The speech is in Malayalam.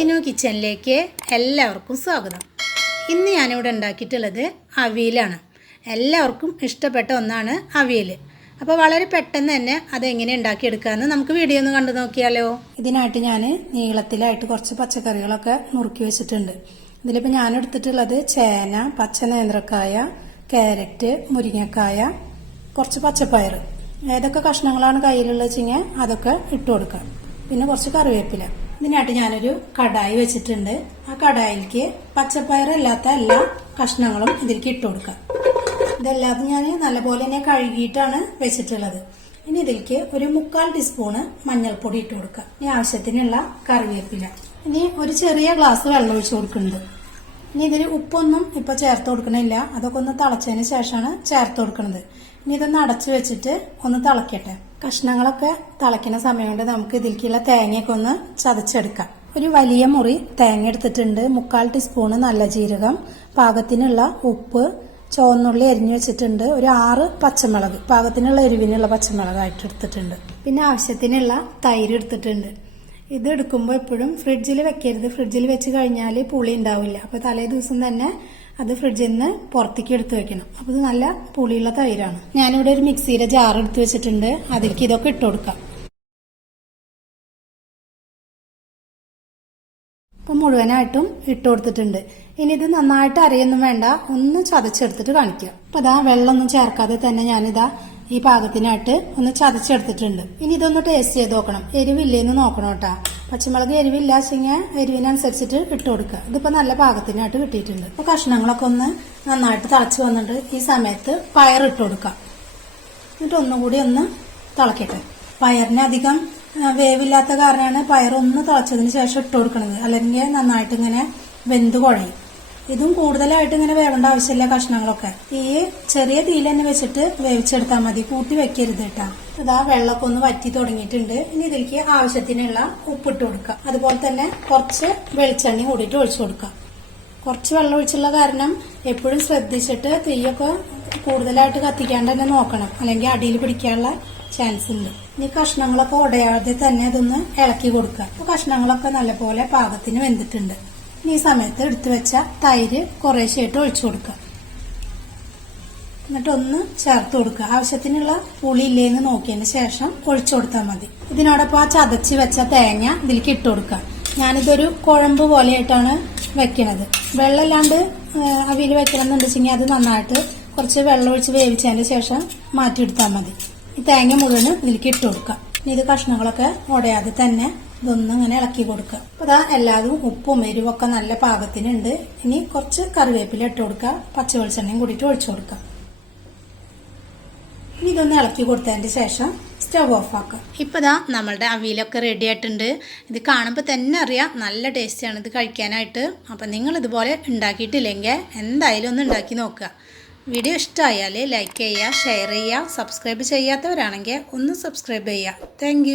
സിനു കിച്ചണിലേക്ക് എല്ലാവർക്കും സ്വാഗതം. ഇന്ന് ഞാനിവിടെ ഉണ്ടാക്കിയിട്ടുള്ളത് അവിയലാണ്. എല്ലാവർക്കും ഇഷ്ടപ്പെട്ട ഒന്നാണ് അവിയൽ. അപ്പോൾ വളരെ പെട്ടെന്ന് തന്നെ അതെങ്ങനെ ഉണ്ടാക്കിയെടുക്കാമെന്ന് നമുക്ക് വീഡിയോ ഒന്ന് കണ്ടു നോക്കിയാലോ. ഇതിനായിട്ട് ഞാൻ നീളത്തിലായിട്ട് കുറച്ച് പച്ചക്കറികളൊക്കെ നുറുക്കി വെച്ചിട്ടുണ്ട്. ഇതിലിപ്പോൾ ഞാൻ എടുത്തിട്ടുള്ളത് ചേന, പച്ച നേന്ത്രക്കായ, ക്യാരറ്റ്, മുരിങ്ങക്കായ, കുറച്ച് പച്ചപ്പയർ. ഏതൊക്കെ കഷ്ണങ്ങളാണ് കയ്യിലുള്ളത് വെച്ചെങ്കിൽ അതൊക്കെ ഇട്ട് കൊടുക്കാം. പിന്നെ കുറച്ച് കറിവേപ്പില. ഇതിനായിട്ട് ഞാനൊരു കടായി വെച്ചിട്ടുണ്ട്. ആ കടായിലേക്ക് പച്ചപ്പയറല്ലാത്ത എല്ലാ കഷ്ണങ്ങളും ഇതിലേക്ക് ഇട്ട് കൊടുക്കാം. ഇതെല്ലാതും ഞാൻ നല്ലപോലെ തന്നെ കഴുകിയിട്ടാണ് വെച്ചിട്ടുള്ളത്. ഇനി ഇതിലേക്ക് ഒരു 1/4 ടീസ്പൂണ് മഞ്ഞൾപ്പൊടി ഇട്ട് കൊടുക്കാം. ഇനി ആവശ്യത്തിനുള്ള കറിവേപ്പില. ഇനി ഒരു ചെറിയ ഗ്ലാസ് വെള്ളം ഒഴിച്ചു കൊടുക്കുന്നുണ്ട്. ഇനി ഇതിൽ ഉപ്പൊന്നും ഇപ്പൊ ചേർത്ത് കൊടുക്കണില്ല. അതൊക്കെ ഒന്ന് തിളച്ചതിന് ശേഷമാണ് ചേർത്ത് കൊടുക്കുന്നത്. ഇനി ഇതൊന്ന് അടച്ചു വെച്ചിട്ട് ഒന്ന് തിളക്കട്ടെ. കഷ്ണങ്ങളൊക്കെ തിളയ്ക്കുന്ന സമയം കൊണ്ട് നമുക്ക് ഇതിലേക്കുള്ള തേങ്ങയൊക്കെ ഒന്ന് ചതച്ചെടുക്കാം. ഒരു വലിയ മുറി തേങ്ങ എടുത്തിട്ടുണ്ട്. 1/4 ടീസ്പൂണ് നല്ല ജീരകം, പാകത്തിനുള്ള ഉപ്പ്, ചുവന്നുള്ളി അരിഞ്ഞു വെച്ചിട്ടുണ്ട്. ഒരു 6 പച്ചമുളക്, പാകത്തിനുള്ള എരിവിനുള്ള പച്ചമുളകായിട്ട് എടുത്തിട്ടുണ്ട്. പിന്നെ ആവശ്യത്തിനുള്ള തൈര് എടുത്തിട്ടുണ്ട്. ഇത് എടുക്കുമ്പോൾ എപ്പോഴും ഫ്രിഡ്ജിൽ വെക്കരുത്. ഫ്രിഡ്ജിൽ വെച്ച് കഴിഞ്ഞാൽ പുളി ഉണ്ടാവില്ല. അപ്പോൾ തലേ ദിവസം തന്നെ അത് ഫ്രിഡ്ജിൽ നിന്ന് പുറത്തേക്ക് എടുത്ത് വെക്കണം. അപ്പോൾ ഇത് നല്ല പുളിയുള്ള തൈരാണ്. ഞാനിവിടെ ഒരു മിക്സിയുടെ ജാർ എടുത്ത് വെച്ചിട്ടുണ്ട്. അതിലേക്ക് ഇതൊക്കെ ഇട്ട് കൊടുക്കാം. അപ്പം മുഴുവനായിട്ടും ഇട്ട് കൊടുത്തിട്ടുണ്ട്. ഇനി ഇത് നന്നായിട്ട് അരയൊന്നും വേണ്ട, ഒന്ന് ചതച്ചെടുത്തിട്ട് കാണിക്കാം. അപ്പം ഇതാ വെള്ളമൊന്നും ചേർക്കാതെ തന്നെ ഞാനിതാ ഈ പാകത്തിനായിട്ട് ഒന്ന് ചതച്ചെടുത്തിട്ടുണ്ട്. ഇനി ഇതൊന്ന് ടേസ്റ്റ് ചെയ്ത് നോക്കണം. എരിവില്ലേന്ന് നോക്കണം കേട്ടോ. പച്ചമുളക് എരിവില്ല വെച്ചെങ്കിൽ എരിവിനനുസരിച്ചിട്ട് ഇട്ട് കൊടുക്കുക. ഇതിപ്പോൾ നല്ല പാകത്തിനായിട്ട് കിട്ടിയിട്ടുണ്ട്. അപ്പോൾ കഷ്ണങ്ങളൊക്കെ ഒന്ന് നന്നായിട്ട് തിളച്ച് വന്നിട്ട് ഈ സമയത്ത് പയർ ഇട്ട് കൊടുക്കാം. എന്നിട്ട് ഒന്നുകൂടി ഒന്ന് തിളക്കട്ടെ. പയറിന് അധികം വേവില്ലാത്ത കാരണമാണ് പയർ ഒന്ന് തിളച്ചതിന് ശേഷം ഇട്ട് കൊടുക്കുന്നത്. അല്ലെങ്കിൽ നന്നായിട്ട് ഇങ്ങനെ വെന്ത് കുഴയും. ഇതും കൂടുതലായിട്ട് ഇങ്ങനെ വേവേണ്ട ആവശ്യമില്ല. കഷ്ണങ്ങളൊക്കെ ഈ ചെറിയ തീയിൽ തന്നെ വെച്ചിട്ട് വേവിച്ചെടുത്താൽ മതി. കൂട്ടി വെക്കരുത് കേട്ടാ. ഇതാ വെള്ളമൊക്കെ ഒന്ന് വറ്റി തുടങ്ങിയിട്ടുണ്ട്. ഇനി ഇതിലേക്ക് ആവശ്യത്തിനുള്ള ഉപ്പിട്ട് കൊടുക്കാം. അതുപോലെ തന്നെ കുറച്ച് വെളിച്ചെണ്ണ കൂടിയിട്ട് ഒഴിച്ചു കൊടുക്കാം. കുറച്ച് വെള്ളം ഒഴിച്ചുള്ള കാരണം എപ്പോഴും ശ്രദ്ധിച്ചിട്ട് തീയൊക്കെ കൂടുതലായിട്ട് കത്തിക്കാണ്ട് തന്നെ നോക്കണം. അല്ലെങ്കിൽ അടിയിൽ പിടിക്കാനുള്ള ചാൻസ് ഉണ്ട്. ഇനി കഷ്ണങ്ങളൊക്കെ ഉടയാതെ തന്നെ അതൊന്ന് ഇളക്കി കൊടുക്കുക. അപ്പൊ കഷ്ണങ്ങളൊക്കെ നല്ലപോലെ പാകത്തിന് വെന്തിട്ടുണ്ട്. ഈ സമയത്ത് എടുത്തു വെച്ച തൈര് കുറേശ്ശായിട്ട് ഒഴിച്ചു കൊടുക്കുക. എന്നിട്ടൊന്ന് ചേർത്ത് കൊടുക്കുക. ആവശ്യത്തിനുള്ള പുളി ഇല്ലേന്ന് നോക്കിയതിന് ശേഷം ഒഴിച്ചു കൊടുത്താൽ മതി. ഇതിനോടൊപ്പം ആ ചതച്ച് വെച്ച തേങ്ങ ഇതിലേക്ക് ഇട്ട് കൊടുക്കുക. ഞാനിതൊരു കുഴമ്പ് പോലെയായിട്ടാണ് വെക്കണത്. വെള്ളമില്ലാണ്ട് അവിയൽ വെക്കണം എന്നുണ്ടെങ്കിൽ അത് നന്നായിട്ട് കുറച്ച് വെള്ളം ഒഴിച്ച് വേവിച്ചതിന് ശേഷം മാറ്റിയെടുത്താൽ മതി. ഈ തേങ്ങ മുഴുവനും ഇതിലേക്ക് ഇട്ട് കൊടുക്കുക. ഇനി ഇത് കഷ്ണങ്ങളൊക്കെ ഉടയാതെ തന്നെ ഇതൊന്നും ഇങ്ങനെ ഇളക്കി കൊടുക്കുക. അപ്പൊ അതാ എല്ലാതും ഉപ്പും എരിവൊക്കെ നല്ല പാകത്തിനുണ്ട്. ഇനി കുറച്ച് കറിവേപ്പില ഇട്ട് കൊടുക്കുക. പച്ച വെളിച്ചെണ്ണയും കൂടിയിട്ട് ഒഴിച്ചു കൊടുക്കുക. ഇനി ഇതൊന്ന് ഇളക്കി കൊടുത്തതിന് ശേഷം സ്റ്റവ് ഓഫ് ആക്കുക. ഇപ്പൊ ദാ നമ്മളുടെ അവിയലൊക്കെ റെഡി ആയിട്ടുണ്ട്. ഇത് കാണുമ്പോൾ തന്നെ അറിയാം നല്ല ടേസ്റ്റിയാണ് ഇത് കഴിക്കാനായിട്ട്. അപ്പം നിങ്ങൾ ഇതുപോലെ ഉണ്ടാക്കിയിട്ടില്ലെങ്കിൽ എന്തായാലും ഒന്ന് ഉണ്ടാക്കി നോക്കുക. വീഡിയോ ഇഷ്ടമായാൽ ലൈക്ക് ചെയ്യുക, ഷെയർ ചെയ്യുക. സബ്സ്ക്രൈബ് ചെയ്യാത്തവരാണെങ്കിൽ ഒന്ന് സബ്സ്ക്രൈബ് ചെയ്യുക. താങ്ക്